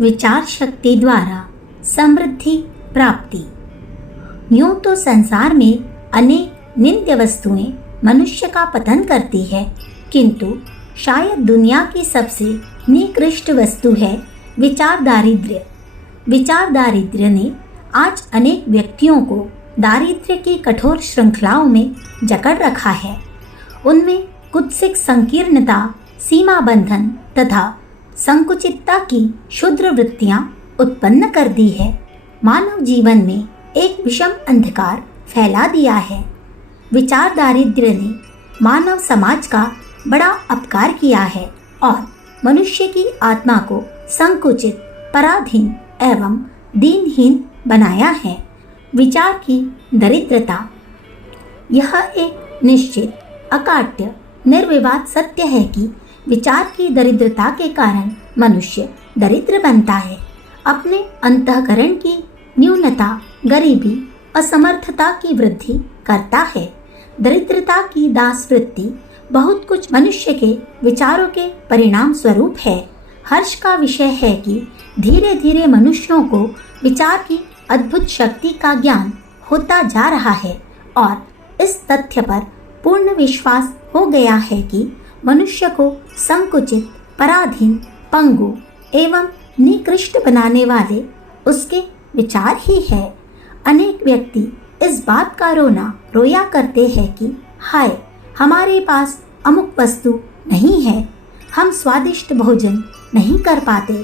विचार शक्ति द्वारा समृद्धि प्राप्ति। यूं तो संसार में अनेक नित्य वस्तुएं मनुष्य का पतन करती है, किंतु शायद दुनिया की सबसे निकृष्ट वस्तु है विचार दारिद्र्य। विचार दारिद्र्य ने आज अनेक व्यक्तियों को दारिद्र्य की कठोर श्रृंखलाओं में जकड़ रखा है। उनमें कुत्सित संकीर्णता, सीमा बंधन तथा संकुचितता की क्षुद्र वृत्तियां उत्पन्न कर दी है। मानव जीवन में एक विषम अंधकार फैला दिया है। विचार दारिद्र्य ने मानव समाज का बड़ा अपकार किया है और मनुष्य की आत्मा को संकुचित, पराधीन एवं दीनहीन बनाया है। विचार की दरिद्रता, यह एक निश्चित, अकाट्य, निर्विवाद सत्य है कि विचार की दरिद्रता के कारण मनुष्य दरिद्र बनता है। अपने अंतःकरण की न्यूनता, गरीबी, असमर्थता की वृद्धि करता है। दरिद्रता की दास वृत्ति बहुत कुछ मनुष्य के विचारों के परिणाम स्वरूप है। हर्ष का विषय है कि धीरे धीरे मनुष्यों को विचार की अद्भुत शक्ति का ज्ञान होता जा रहा है और इस तथ्य पर पूर्ण विश्वास हो गया है कि मनुष्य को संकुचित, पराधीन, पंगु एवं निकृष्ट बनाने वाले उसके विचार ही है। अनेक व्यक्ति इस बात का रोया करते हैं कि हाय, हमारे पास अमुक वस्तु नहीं है, हम स्वादिष्ट भोजन नहीं कर पाते,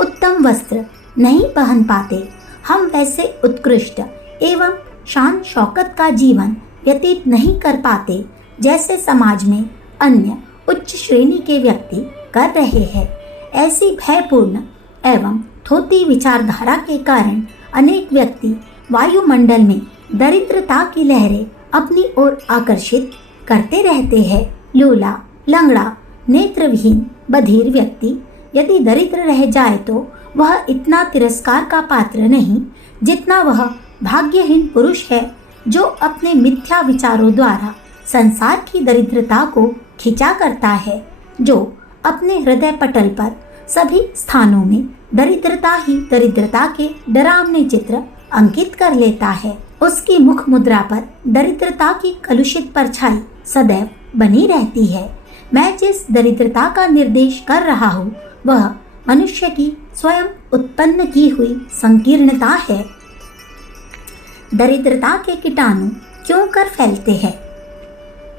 उत्तम वस्त्र नहीं पहन पाते, हम वैसे उत्कृष्ट एवं शान शौकत का जीवन व्यतीत नहीं कर पाते जैसे समाज में अन्य उच्च श्रेणी के व्यक्ति कर रहे हैं। ऐसी भयपूर्ण एवं थोती विचारधारा के कारण अनेक व्यक्ति वायुमंडल में दरिद्रता की लहरें अपनी ओर आकर्षित करते रहते हैं। लूला, लंगड़ा, नेत्रविहीन, बधिर व्यक्ति यदि दरिद्र रह जाए तो वह इतना तिरस्कार का पात्र नहीं जितना वह भाग्यहीन पुरुष है जो अपने मिथ्या विचारों द्वारा संसार की दरिद्रता को खिंचा करता है, जो अपने हृदय पटल पर सभी स्थानों में दरिद्रता ही दरिद्रता के डरावने चित्र अंकित कर लेता है। उसकी मुख मुद्रा पर दरिद्रता की कलुषित परछाई सदैव बनी रहती है। मैं जिस दरिद्रता का निर्देश कर रहा हूँ वह मनुष्य की स्वयं उत्पन्न की हुई संकीर्णता है। दरिद्रता के कीटाणु क्यों कर फैलते हैं?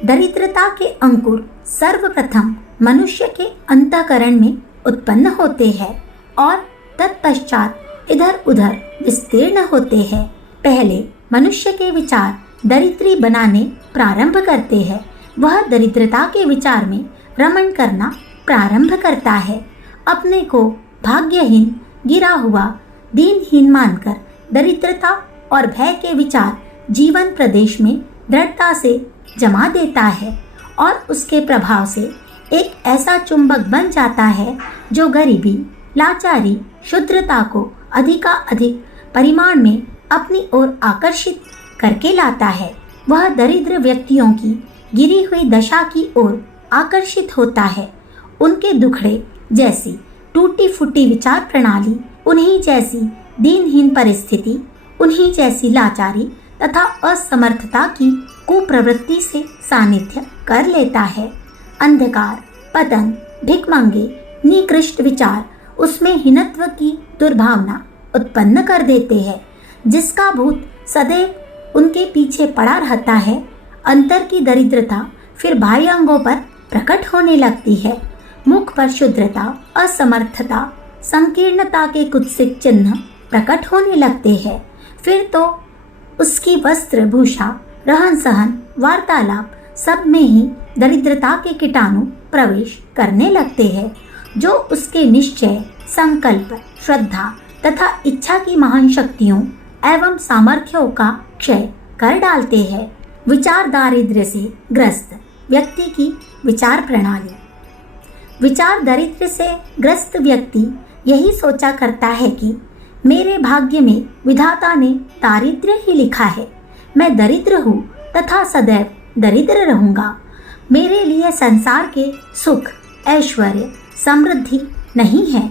दरिद्रता के अंकुर सर्वप्रथम मनुष्य के अंतःकरण में उत्पन्न होते हैं और तत्पश्चात इधर उधर विस्तीर्ण होते हैं। पहले मनुष्य के विचार दरिद्री बनाने प्रारंभ करते हैं। वह दरिद्रता के विचार में रमण करना प्रारंभ करता है। अपने को भाग्यहीन, गिरा हुआ, दीनहीन मानकर दरिद्रता और भय के विचार जीवन प्रदेश में दृढ़ता से जमा देता है और उसके प्रभाव से एक ऐसा चुंबक बन जाता है जो गरीबी, लाचारी, क्षुद्रता को अधिकाधिक परिमाण में अपनी ओर आकर्षित करके लाता है। वह दरिद्र व्यक्तियों की गिरी हुई दशा की ओर आकर्षित होता है। उनके दुखड़े जैसी टूटी फूटी विचार प्रणाली, उन्हीं जैसी दीनहीन परिस्थिति, उन्हीं जैसी लाचारी तथा असमर्थता की कुप्रवृत्ति से सानिध्य कर लेता है। अंधकार, पतन, भिखमंगे, निकृष्ट विचार उसमें हीनत्व की दुर्भावना उत्पन्न कर देते हैं, जिसका भूत सदैव उनके पीछे पड़ा रहता है। अंतर की दरिद्रता फिर बाह्य अंगों पर प्रकट होने लगती है। मुख पर शुद्रता, असमर्थता, संकीर्णता के कुत्सित चिन्ह प्रकट होने लगते हैं। फिर तो उसकी वस्त्र, भूषा, रहन सहन, वार्तालाप सब में ही दरिद्रता के कीटाणु प्रवेश करने लगते हैं, जो उसके निश्चय, संकल्प, श्रद्धा तथा इच्छा की महान शक्तियों एवं सामर्थ्यों का क्षय कर डालते हैं। विचार दारिद्र्य से ग्रस्त व्यक्ति की विचार प्रणाली। विचार दारिद्र्य से ग्रस्त व्यक्ति यही सोचा करता है कि मेरे भाग्य में विधाता ने दारिद्र्य ही लिखा है, मैं दरिद्र हूँ तथा सदैव दरिद्र रहूँगा। मेरे लिए संसार के सुख, ऐश्वर्य, समृद्धि नहीं है।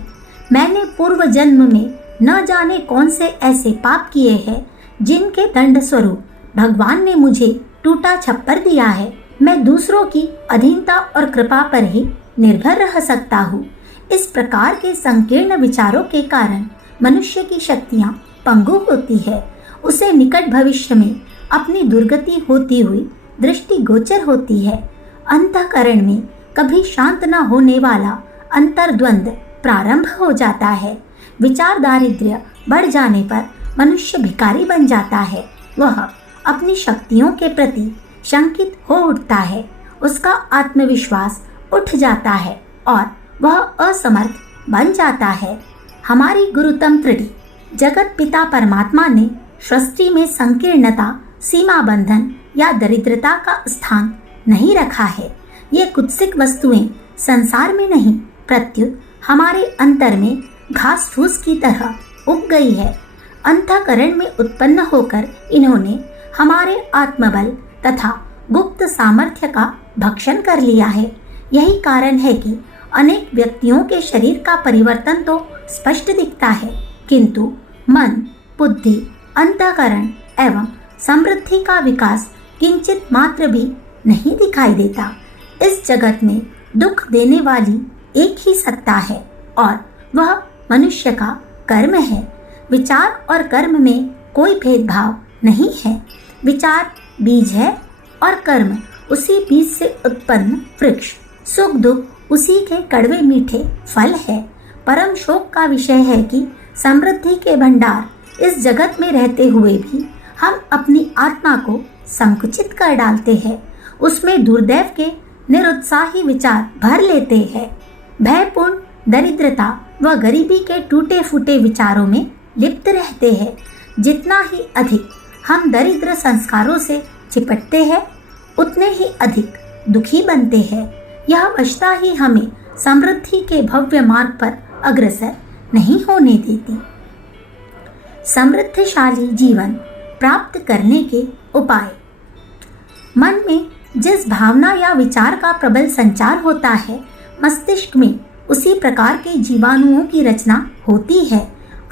मैंने पूर्व जन्म में न जाने कौन से ऐसे पाप किए हैं जिनके दंड स्वरूप भगवान ने मुझे टूटा छप्पर दिया है। मैं दूसरों की अधीनता और कृपा पर ही निर्भर रह सकता हूँ। इस प्रकार के संकीर्ण विचारों के कारण मनुष्य की शक्तियाँ पंगु होती है। उसे निकट भविष्य में अपनी दुर्गति होती हुई दृष्टि गोचर होती है। अंतःकरण में कभी शांत न होने वाला अंतर्द्वंद प्रारंभ हो जाता है। विचार दारिद्र्य बढ़ जाने पर मनुष्य भिखारी बन जाता है। वह अपनी शक्तियों के प्रति शंकित हो उठता है। उसका आत्मविश्वास उठ जाता है और वह असमर्थ बन जाता है। हमारी गुरुतम त्रुटि जगत पिता परमात्मा ने सृष्टि में संकीर्णता, सीमा बंधन या दरिद्रता का स्थान नहीं रखा है। ये कुत्सित वस्तुएं संसार में नहीं प्रत्युत हमारे अंतर में घास फूस की तरह उग गई है। अंतःकरण में उत्पन्न होकर इन्होंने हमारे आत्मबल तथा गुप्त सामर्थ्य का भक्षण कर लिया है। यही कारण है कि अनेक व्यक्तियों के शरीर का परिवर्तन तो स्पष्ट दिखता है, किंतु मन, बुद्धि, अंतःकरण एवं समृद्धि का विकास किंचित मात्र भी नहीं दिखाई देता। इस जगत में दुख देने वाली एक ही सत्ता है और वह मनुष्य का कर्म है। विचार और कर्म में कोई भेदभाव नहीं है। विचार बीज है और कर्म उसी बीज से उत्पन्न वृक्ष। सुख दुख उसी के कड़वे मीठे फल है। परम शोक का विषय है कि समृद्धि के भंडार इस जगत में रहते हुए भी हम अपनी आत्मा को संकुचित कर डालते हैं। उसमें दुर्दैव के निरुत्साही विचार भर लेते हैं। भयपूर्ण दरिद्रता व गरीबी के टूटे फूटे विचारों में लिप्त रहते हैं। जितना ही अधिक हम दरिद्र संस्कारों से चिपटते हैं, उतने ही अधिक दुखी बनते हैं। यह वशता ही हमें समृद्धि के भव्य मार्ग पर अग्रसर नहीं होने देती। समृद्धशाली जीवन प्राप्त करने के उपाय। मन में जिस भावना या विचार का प्रबल संचार होता है, मस्तिष्क में उसी प्रकार के जीवाणुओं की रचना होती है।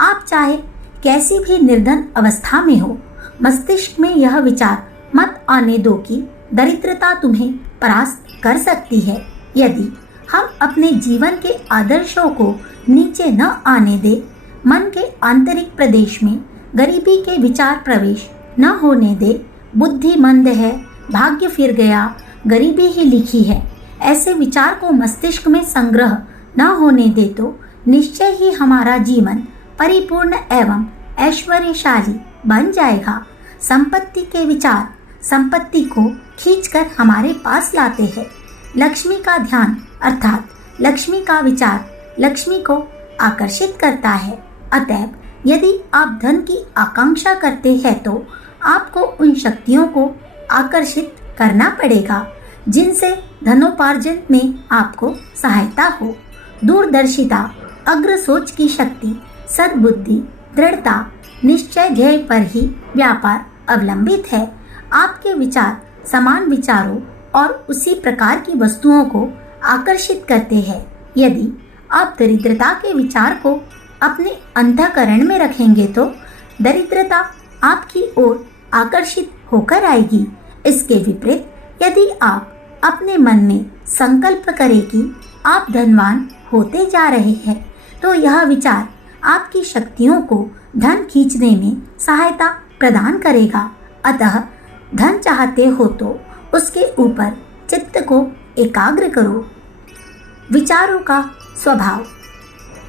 आप चाहे कैसी भी निर्धन अवस्था में हो, मस्तिष्क में यह विचार मत आने दो कि दरिद्रता तुम्हें परास्त कर सकती है। यदि हम अपने जीवन के आदर्शों को नीचे न आने दे, मन के आंतरिक प्रदेश में गरीबी के विचार प्रवेश न होने दे, बुद्धि मंद है, भाग्य फिर गया, गरीबी ही लिखी है, ऐसे विचार को मस्तिष्क में संग्रह न होने दे तो निश्चय ही हमारा जीवन परिपूर्ण एवं ऐश्वर्यशाली बन जाएगा। संपत्ति के विचार संपत्ति को खींचकर हमारे पास लाते हैं। लक्ष्मी का ध्यान अर्थात लक्ष्मी का विचार लक्ष्मी को आकर्षित करता है। अतएव यदि आप धन की आकांक्षा करते हैं तो आपको उन शक्तियों को आकर्षित करना पड़ेगा जिनसे धनोपार्जन में आपको सहायता हो। दूरदर्शिता, अग्र सोच की शक्ति, सद्बुद्धि, दृढ़ता, निश्चय ध्येय पर ही व्यापार अवलंबित है। आपके विचार समान विचारों और उसी प्रकार की वस्तुओं को आकर्षित करते हैं। यदि आप दरिद्रता के विचार को अपने अंतःकरण में रखेंगे तो दरिद्रता आपकी ओर आकर्षित होकर आएगी। इसके विपरीत यदि आप अपने मन में संकल्प करें कि आप धनवान होते जा रहे हैं तो यह विचार आपकी शक्तियों को धन खींचने में सहायता प्रदान करेगा। अतः धन चाहते हो तो उसके ऊपर चित्त को एकाग्र करो। विचारों का स्वभाव।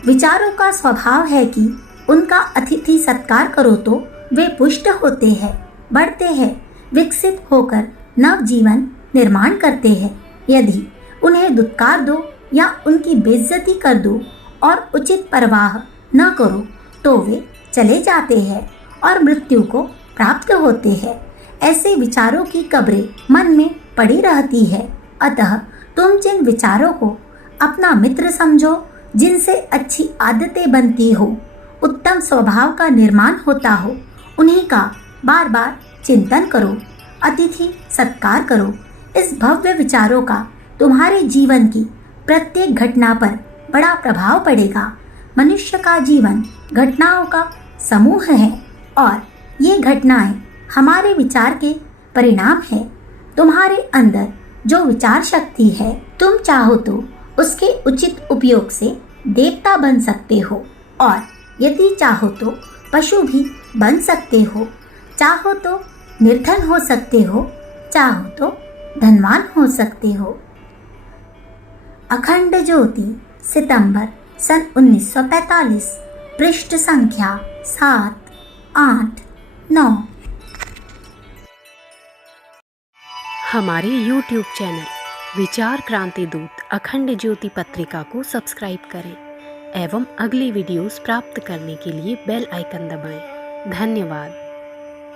विचारों का स्वभाव है कि उनका अतिथि सत्कार करो तो वे पुष्ट होते हैं, बढ़ते हैं, विकसित होकर नव जीवन निर्माण करते हैं। यदि उन्हें दुत्कार दो या उनकी बेइज्जती कर दो और उचित परवाह न करो तो वे चले जाते हैं और मृत्यु को प्राप्त होते हैं। ऐसे विचारों की कब्रें मन में पड़ी रहती है। अतः तुम जिन विचारों को अपना मित्र समझो, जिनसे अच्छी आदतें बनती हो, उत्तम स्वभाव का निर्माण होता हो, उन्हीं का बार बार चिंतन करो, अतिथि सत्कार करो। इस भव्य विचारों का तुम्हारे जीवन की प्रत्येक घटना पर बड़ा प्रभाव पड़ेगा। मनुष्य का जीवन घटनाओं का समूह है और ये घटनाएं हमारे विचार के परिणाम है। तुम्हारे अंदर जो विचार शक्ति है, तुम चाहो तो उसके उचित उपयोग से देवता बन सकते हो और यदि चाहो तो पशु भी बन सकते हो। चाहो तो निर्धन हो सकते हो, चाहो तो धनवान हो सकते हो। अखंड ज्योति, सितंबर सन 1945, पृष्ठ संख्या 7, 8, 9। हमारे YouTube चैनल विचार क्रांति दूत अखंड ज्योति पत्रिका को सब्सक्राइब करें एवं अगली वीडियोस प्राप्त करने के लिए बेल आइकन दबाएं। धन्यवाद।